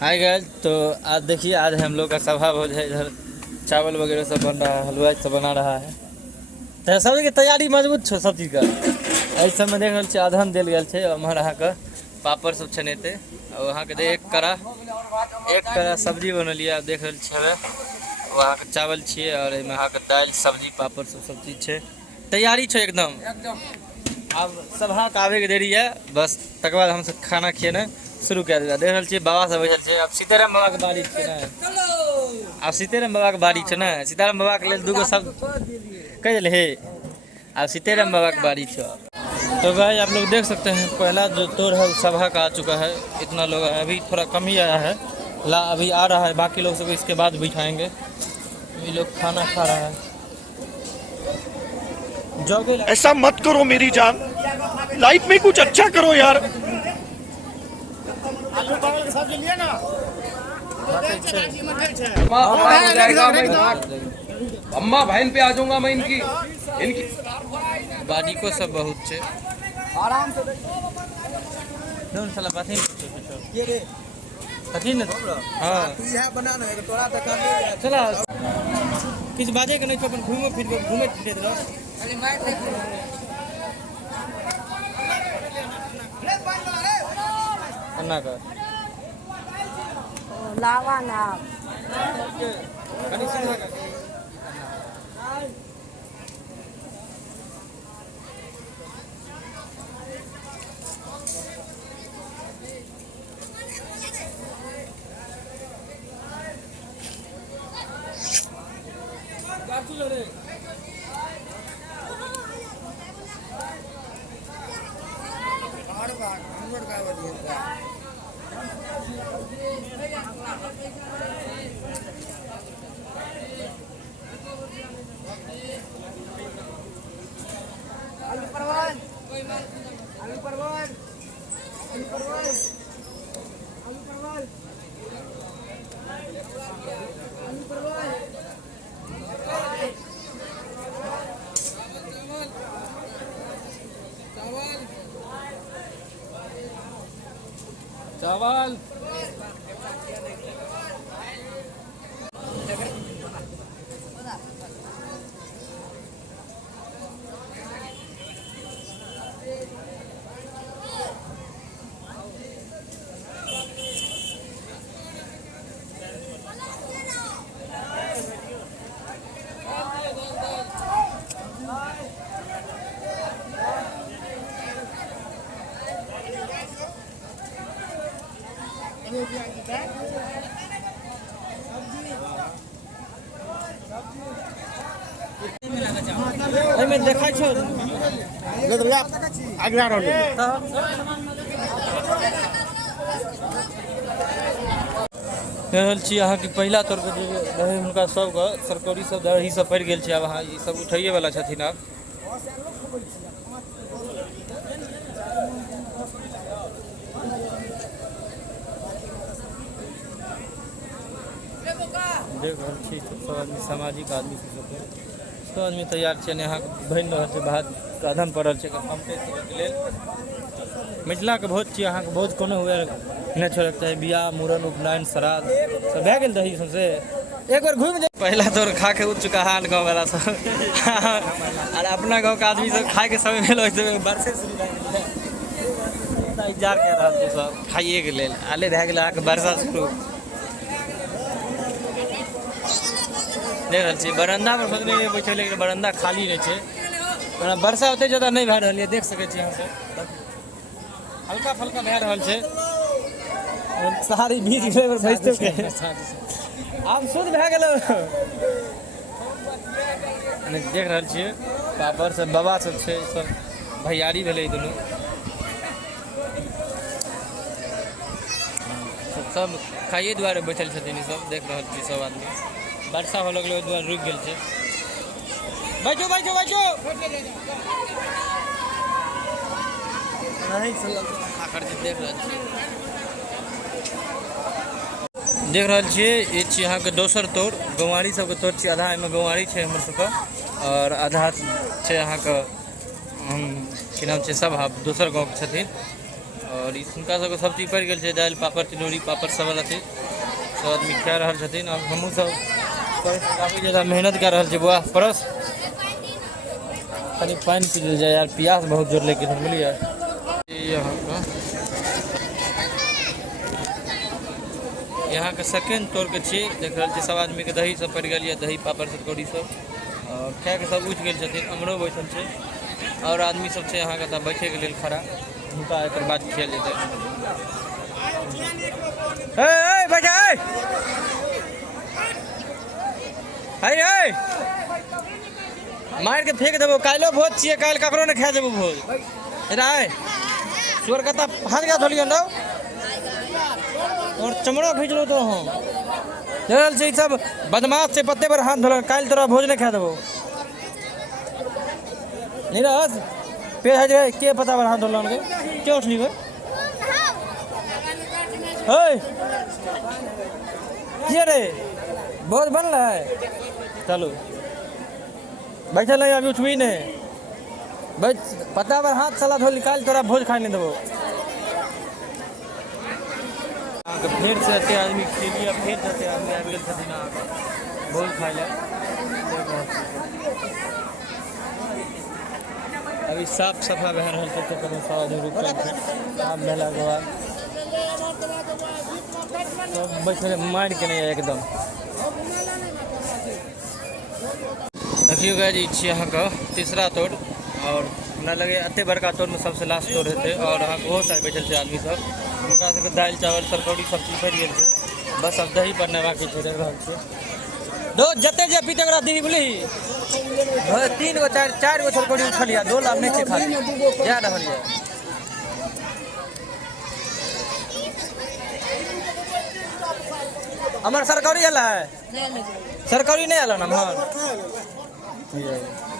Hi guys, तो आज देखिए, आज हम लोग का सभा भोज है। इधर चावल वगैरह सब बन रहा है, हलवा सब बना रहा है। तो सब की तैयारी मजबूत छो सब चीज का। एहि सब में देख रहल छियै अधन देल गेल छै। हमर अहाँ के पापड़ सब छनेते और अहाँ के एक कड़ा सब्जी बनल है। देख रहल छियै वहाँ के चावल छियै और एमे अहाँ के दाल सब्जी पापड़ सब चीज छै। तैयारी छै एकदम। अब सभा के आवे के देरी है, बस तक बाद हम सब खाना खिएना शुरू कर देगा। देख रहल छियै बाबा सब बैठल छै। अब सीताराम बाबा के बारी छै ना, अब सीताराम बाबा के बारी छै ना। सीताराम बाबा के लेल दूगो सब कह दिले हे। अब सीताराम बाबा के बारी छै। तो भाई आप लोग देख सकते हैं पहला जो तोड़ है सभा का आ चुका है। इतना लोग है, अभी थोड़ा कम ही आया है। अभी आ रहा है, बाकी लोग सब इसके बाद बिठाएंगे। ये लोग खाना खा रहा है। ऐसा मत करो मेरी जान, लाइफ में कुछ अच्छा करो यार। आलू परवल के सब्जी लिए ना। अम्मा बहन पे आ जाऊंगा मैं। इनकी बाड़ी को सब बहुत छे। आराम से नौन साला बात ही ये रे कथी न। हां तू यह बना ना तोरा त काम चला किछ बाजे के नहीं छो। अपन घूमे फिरते रहो। खाली मार दे अन्ना का लावा ना कनी सीधा का आलू परवल आलू परवल आलू परवल आलू परवल आलू परवल चावल में देखा छो अगला रोड अहाँ के पहला तौर पर रहे हुनका सबके सरकारी सब दही सब पड़ गेल छै। अब अहाँ ई सब उठाइए वाला छथिन। अब देख रहल छी सब आदमी सामाजिक आदमी सब आदमी तैयार छै। यहाँ बन रहा है भात के अधन पड़ल छै। मिथिला के भोज छी। अहाँ के भोज कोनो हुए नहीं छोड़क चाहे। बियाह मूड़न उपनयन श्राद्ध सब भए गेल दही सबसे एक बार घूम जाए। पहला तौर खा के उठ चुका है गाँव वाला सब। और अपना गाँव के आदमी सब खाए के समय भेल बरसे शुरू भए गेल। इंतजार कर रहा छै सब खाइए के लेल। आले भए गेल अहाँ के बरसा शुरू। देख रहल छी बरंदा पर सोचने बैठे, लेकिन बरंदा खाली नहीं है। वर्षा ओते ज्यादा नहीं भए रही है, देख सके छी यहाँ से हल्का फल्का भए रहा है। सारी भीज गए आब शुद्ध भए गेल। देख रहल छियै पापड़ सब बाबा सब छै, सब भैयारी भेलै दुनू। सब खाइए दुआरे बैठल छथिन। ई सब देख रहल छी सब आदमी। वर्षा हो लगल ओहि दुआरे रुकि गेल छै। बैठो बैठो बैठो नहीं आखिर देख रहल छी। देख रहल छियै ई छी अहाँ के दोसर तोड़ गौवारी सब के तोड़ छी। आधा एमे गौवारी छै हमर सबके और आधा छै अहाँ के की नाम छै सब दोसर गाँव के छथिन। और इनका सबके सब चीज पड़ गए दाल पापड़ तिलौरी पापड़ सब रहते सब आदमी खा रहा छथिन। और हमहूँ सब काफ़ी ज़्यादा मेहनत कर रहा है बुआ परस कनी पानी पी लेल जाए यार प्यास बहुत जोर लेके बुझलिए। यहाँ के सेकेंड तोड़ के छी देख रहा सब आदमी के दही सब पड़ गई दही पापड़ सरकौड़ी सब और खा के सब उठ गए छथिन। हमरो बैठल छै और आदमी सब छै यहाँ के बैठे के लेल खड़ा हुनका एक बाद खेल जेतै। मार के फेंक देबो काल्हो भोज छियै काल्हि ककरो ने खा देबो भोज राय चोर कता हाथ गा धोलियो न और चमड़ा खींच लो तो हम चल से सब बदमाश से पत्ते पर हाथ धोल काल्हि तोरा भोज ने खा देबो नीरज पे है जे के पता पर हाथ धोलन के क्यों उठली बे ओए ये रे भोज बन रहा है चलो बैठल नहीं अभी उठवी नहीं बस पता पर हाथ सला धो निकाल तोरा भोज खाने देबो। फिर से अते आदमी खेलिए फिर से आदमी आबि गेल छथिन भोज खाय ले। अभी साफ सफा भए रहल छै कोनो सावधानी रुकल छै काम भेला के बाद सब बैठल मार के नहीं एकदम। देखियो गाइस ई छी अहाँ का तीसरा तोड़ और ना लगे अते बड़का तोड़ में सबसे लास्ट तोड़ हेतै और अहाँ ओहो साइड बैठल छै आदमी सब उनका सबके दाल चावल सरकौड़ी सब चीज पड़ि गेल छै बस अब दही पर ने बाकी छै देख रहल छै दो जते जे पीते ओकरा दी बोली 3 गो 4 गो सरकौड़ी उठल या 2 लाख नहीं छै खाली जा रहल है। हमर सरकौड़ी आला है सरकौड़ी नहीं आला ना हमर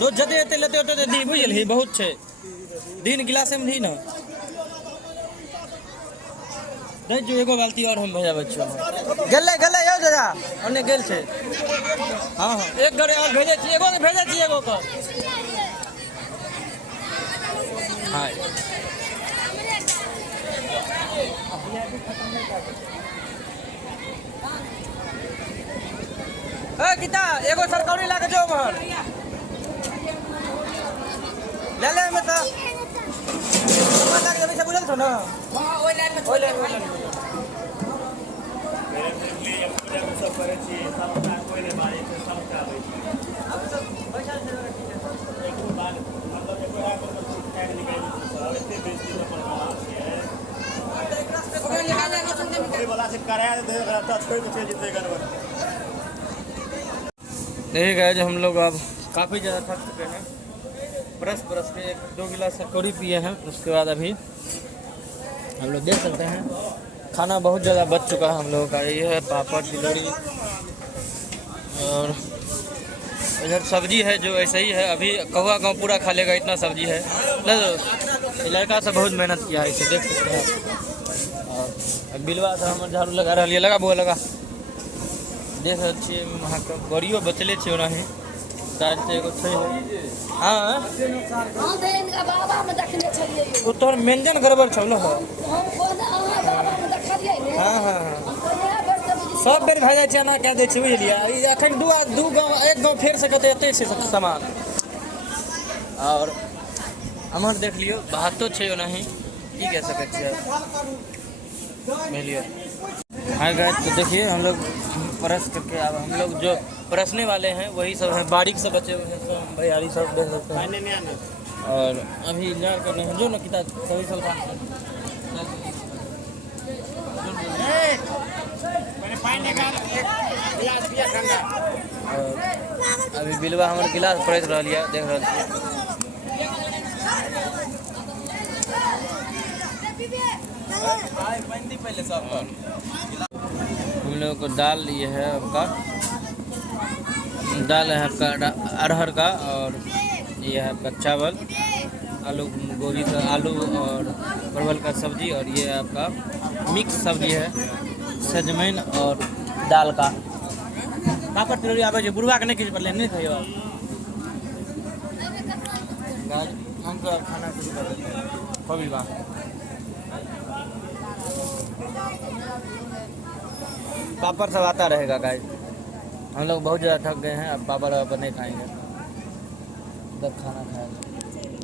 दो जते एते लेते ओते दी बुझल ही बहुत छै दिन गिलास में दी ना दे जो एगो बाल्टी और हम भेजाबै छियो गेले गेले यौ दादा ओने गेल छै हां हां एक गरे और भेजे छी एगो के भेजे छी एगो को हां ए किता एगो सरकौड़ी लाके जो बाहर ले ले में तो नंबर लाग जब से बुझल छ ना हां ओइ लाइन में ओइ लाइन सब करे छी सब का कोई ले बारे से सब का आबै अब सब पैसा से एक बार मतलब एक बार पर टैग निकाल अब एते बेसी नंबर वाला है एक रास्ते पकड़ निकाल ले कोई वाला से कराया दे रहता छोड़ के जीते गड़बड़। नहीं गए हम लोग अब काफ़ी ज़्यादा थक चुके हैं ब्रश के 1-2 गिलास सरकौड़ी पिए हैं उसके बाद अभी हम लोग देख सकते हैं खाना बहुत ज़्यादा बच चुका है हम लोगों का। ये है पापड़ तिलौड़ी और इधर सब्जी है जो ऐसे ही है अभी कौआ गाँव पूरा खा लेगा इतना सब्जी है लड़का से बहुत मेहनत किया है इसे देख सकते हैं। और बिलवा था हमारे झाड़ू लगा रहा है लगा बुआ लगा देख रहल छियै वहाँ के बड़ियो बचले छै ओनाही दाल से एगो छै हां हां दे इनका बाबा में देखने छलिए ओ तोर व्यंजन गड़बड़ छौ न हो हम कोना अहाँ बाबा में देखलिए ने हां हां सब बेर भए जाइ छै एना कह दै छै बुझलिए एखन दू गाँव एक गाँव फेर से कते एते छै सामान और हमर देख लियो भातो छै ओनाही की कह सकै छियै बुझलिए। हाँ गाइस तो देखिए हम लोग परस करके अब हम लोग जो परसने वाले हैं वही सब हैं बारीक से बचे हुए हैं सब भैयारी सब देख सकते हैं और अभी जा कर जो ना किताब सभी सलमान और अभी बिलवा हमारे गिलास परस रहा देख रहा पहले सब हम लोगों को दाल ये है आपका दाल है आपका अरहर का और ये है आपका चावल आलू गोभी का आलू और परवल का सब्जी और ये आपका मिक्स सब्जी है सजमैन और दाल का पापड़ तिलौरी आवे जो बुढ़वा के नहीं खींच पड़े नहीं खाइए हम तो खाना शुरू कर देते हैं पापड़ सब आता रहेगा गाइस। हम लोग बहुत ज़्यादा थक गए हैं, अब पापड़ वापड़ नहीं खाएंगे, तब खाना खाएंगे।